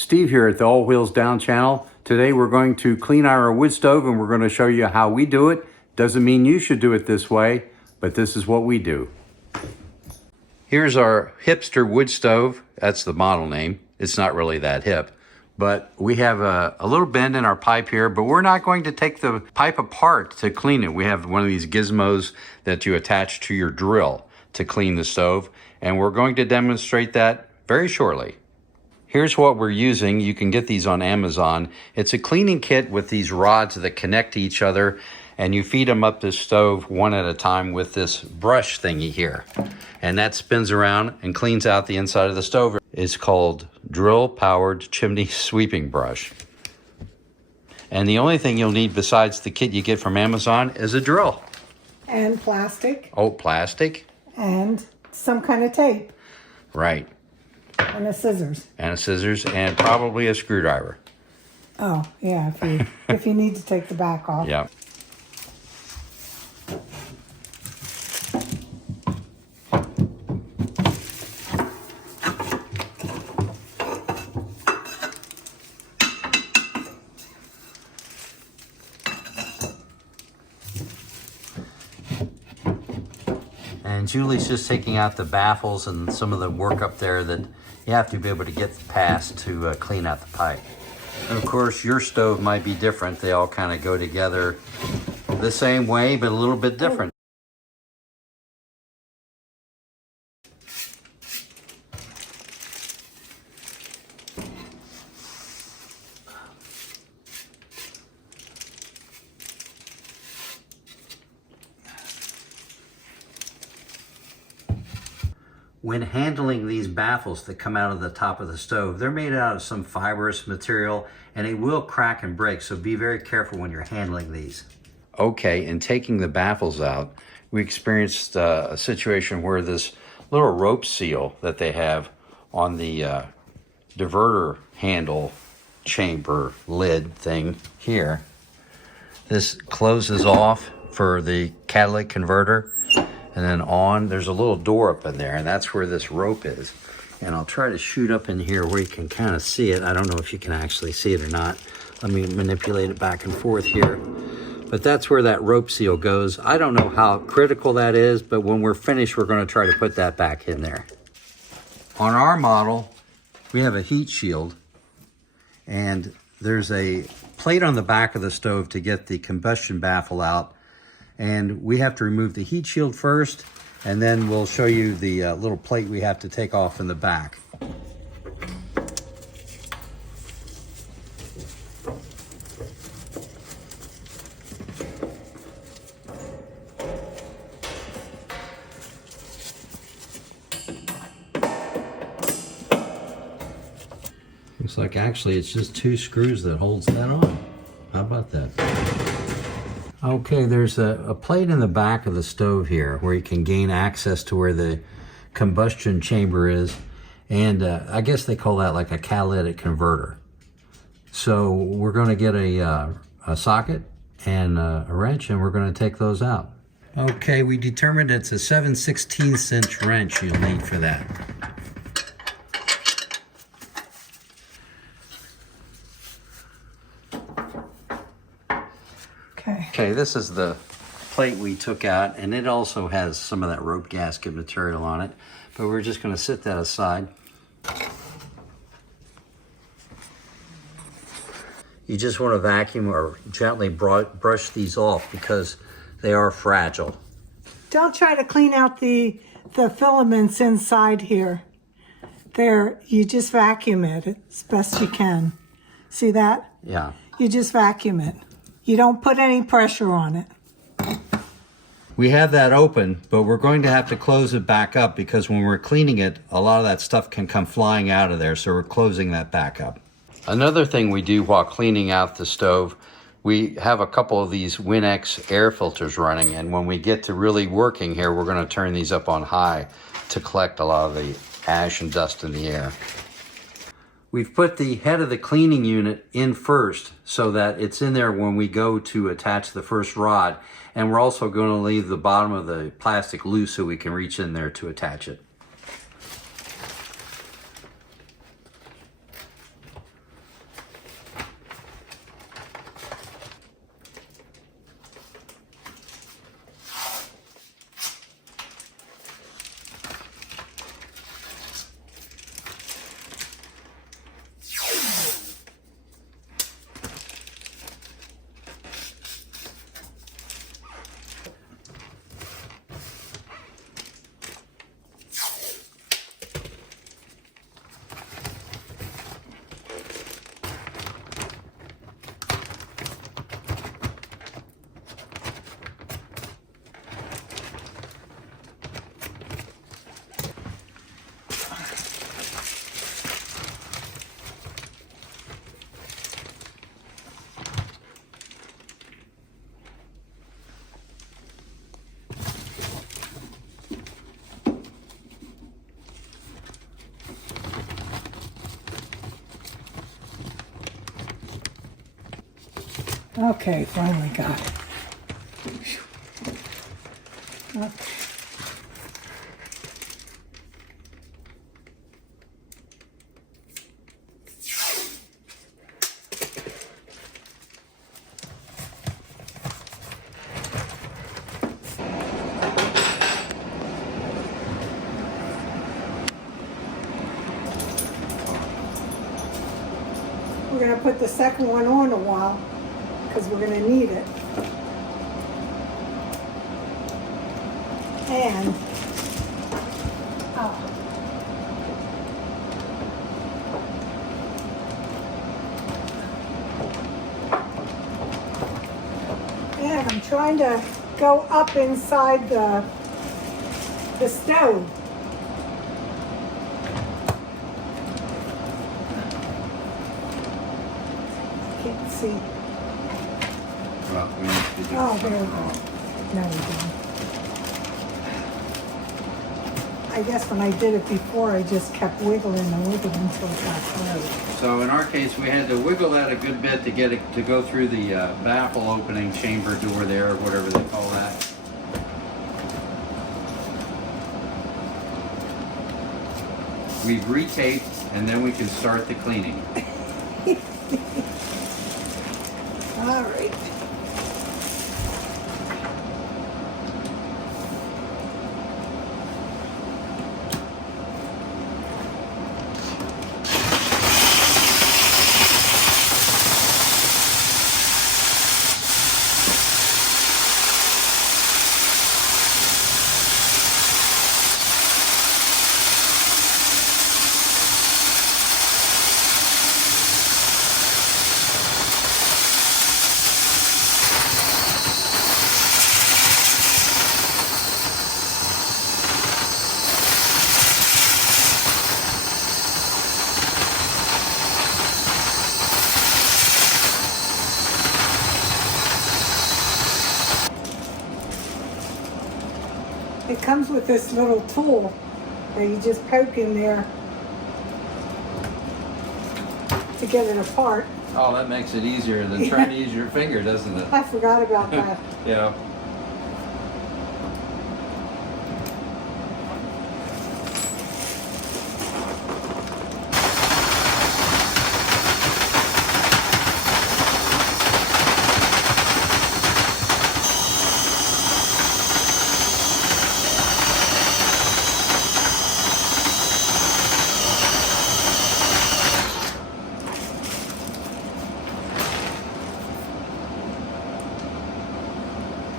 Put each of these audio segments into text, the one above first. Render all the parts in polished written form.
Steve here at the All Wheels Down channel. Today we're going to clean our wood stove and we're going to show you how we do it. Doesn't mean you should do it this way, but this is what we do. Here's our hipster wood stove. That's the model name. It's not really that hip. But we have a little bend in our pipe here, but we're not going to take the pipe apart to clean it. We have one of these gizmos that you attach to your drill to clean the stove, and we're going to demonstrate that very shortly. Here's what we're using. You can get these on Amazon. It's a cleaning kit with these rods that connect to each other, and you feed them up the stove one at a time with this brush thingy here. And that spins around and cleans out the inside of the stove. It's called drill-powered chimney sweeping brush. And the only thing you'll need besides the kit you get from Amazon is a drill. And plastic. Oh, plastic? And some kind of tape. Right. And a scissors. And a scissors and probably a screwdriver. Oh, yeah, if you need to take the back off. Yeah. And Julie's just taking out the baffles and some of the work up there that you have to be able to get past to clean out the pipe. And of course, your stove might be different. They all kind of go together the same way, but a little bit different. When handling these baffles that come out of the top of the stove, they're made out of some fibrous material and it will crack and break, so be very careful when you're handling these. Okay, in taking the baffles out, we experienced a situation where this little rope seal that they have on the diverter handle chamber lid thing here, this closes off for the catalytic converter. And then on, there's a little door up in there, and that's where this rope is. And I'll try to shoot up in here where you can kind of see it. I don't know if you can actually see it or not. Let me manipulate it back and forth here. But that's where that rope seal goes. I don't know how critical that is, but when we're finished, we're going to try to put that back in there. On our model, we have a heat shield, and there's a plate on the back of the stove to get the combustion baffle out. And we have to remove the heat shield first, and then we'll show you the little plate we have to take off in the back. Looks like actually it's just 2 screws that holds that on. How about that? Okay, there's a plate in the back of the stove here where you can gain access to where the combustion chamber is. And I guess they call that like a catalytic converter. So we're going to get a socket and a wrench, and we're going to take those out. Okay, we determined it's a 7/16 inch wrench you'll need for that. Okay, this is the plate we took out, and it also has some of that rope gasket material on it, but we're just going to set that aside. You just want to vacuum or gently brush these off because they are fragile. Don't try to clean out the filaments inside here. You just vacuum it as best you can. See that? Yeah. You just vacuum it. You don't put any pressure on it. We have that open, but we're going to have to close it back up because when we're cleaning it, a lot of that stuff can come flying out of there, so we're closing that back up. Another thing we do while cleaning out the stove, we have a couple of these WinX air filters running, and when we get to really working here, we're going to turn these up on high to collect a lot of the ash and dust in the air. We've put the head of the cleaning unit in first so that it's in there when we go to attach the first rod. And we're also going to leave the bottom of the plastic loose so we can reach in there to attach it. Okay, finally got it. Okay. We're going to put the second one on a while because we're going to need it. And and I'm trying to go up inside the stove. Can't see. Well, we need to do Oh, there we go. No, we didn't. I guess when I did it before, I just kept wiggling and wiggling until it got through. So in our case, we had to wiggle that a good bit to get it to go through the baffle opening chamber door there, or whatever they call that. We've retaped, and then we can start the cleaning. All right. It comes with this little tool that you just poke in there to get it apart. Oh, that makes it easier than trying to use your finger, doesn't it? I forgot about that. Yeah.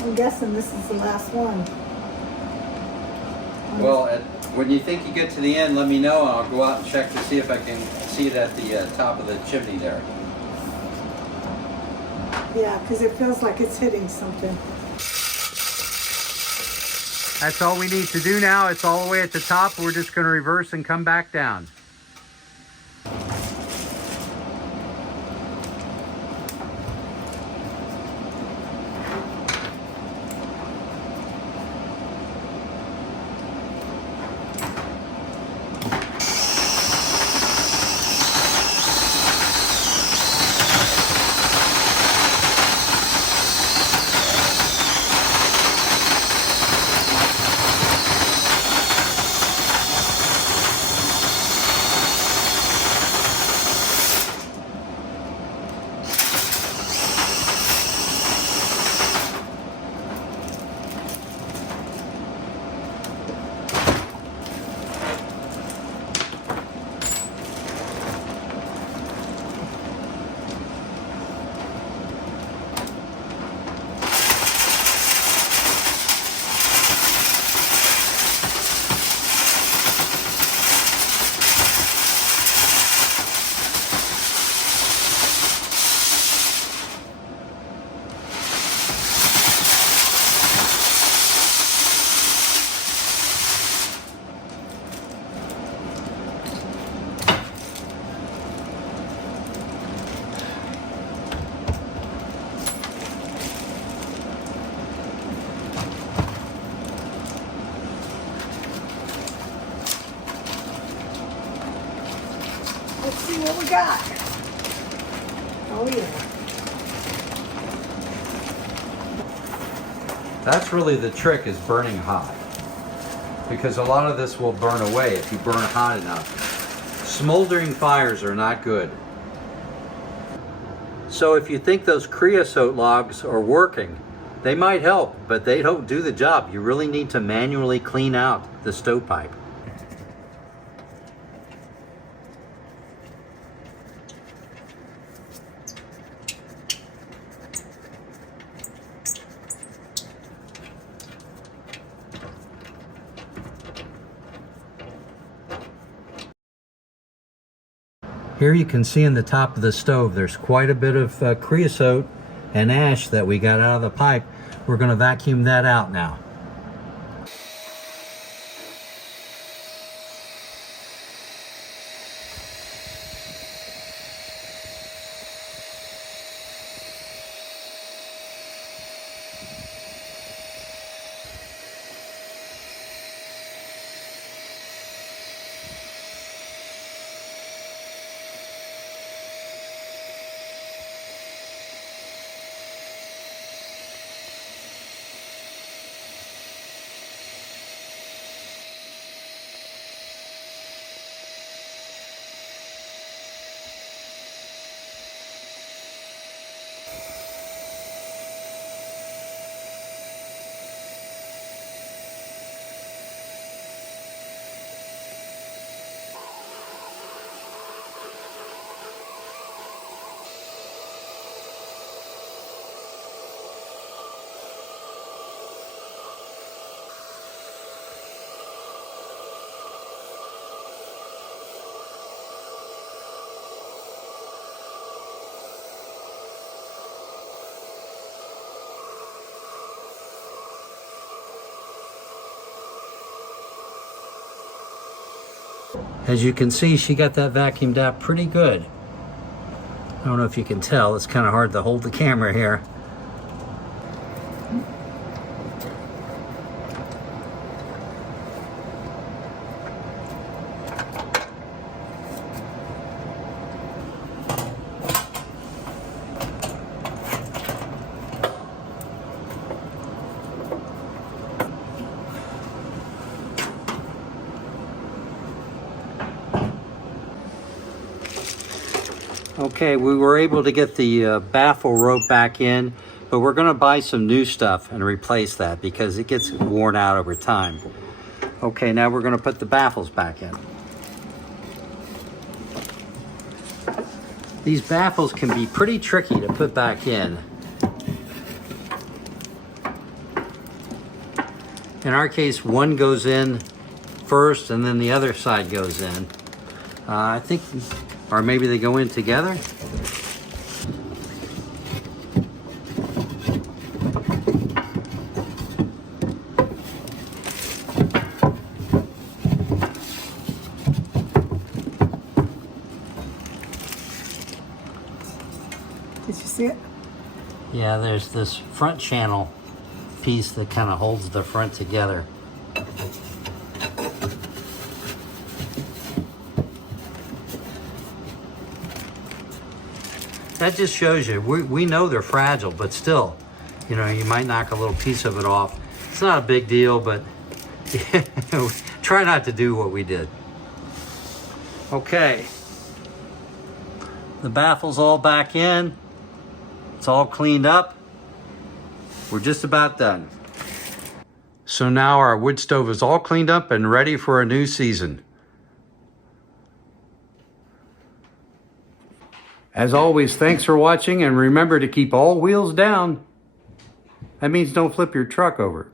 I'm guessing this is the last one. Well, when you think you get to the end, let me know, and I'll go out and check to see if I can see it at the top of the chimney there. Yeah, because it feels like it's hitting something. That's all we need to do now. It's all the way at the top. We're just going to reverse and come back down. Let's see what we got. Oh yeah. That's really the trick, is burning hot. Because a lot of this will burn away if you burn hot enough. Smoldering fires are not good. So if you think those creosote logs are working, they might help, but they don't do the job. You really need to manually clean out the stovepipe. Here you can see in the top of the stove, there's quite a bit of creosote and ash that we got out of the pipe. We're going to vacuum that out now. As you can see, she got that vacuumed out pretty good. I don't know if you can tell, it's kind of hard to hold the camera here. Okay, we were able to get the baffle rope back in, but we're going to buy some new stuff and replace that because it gets worn out over time. Okay, now we're going to put the baffles back in. These baffles can be pretty tricky to put back in. In our case, one goes in first and then the other side goes in. I think, or maybe they go in together. Did you see it? Yeah, there's this front channel piece that kind of holds the front together. That just shows you, we know they're fragile, but still, you know, you might knock a little piece of it off. It's not a big deal, but try not to do what we did. Okay. The baffle's all back in. It's all cleaned up. We're just about done. So now our wood stove is all cleaned up and ready for a new season. As always, thanks for watching, and remember to keep all wheels down. That means don't flip your truck over.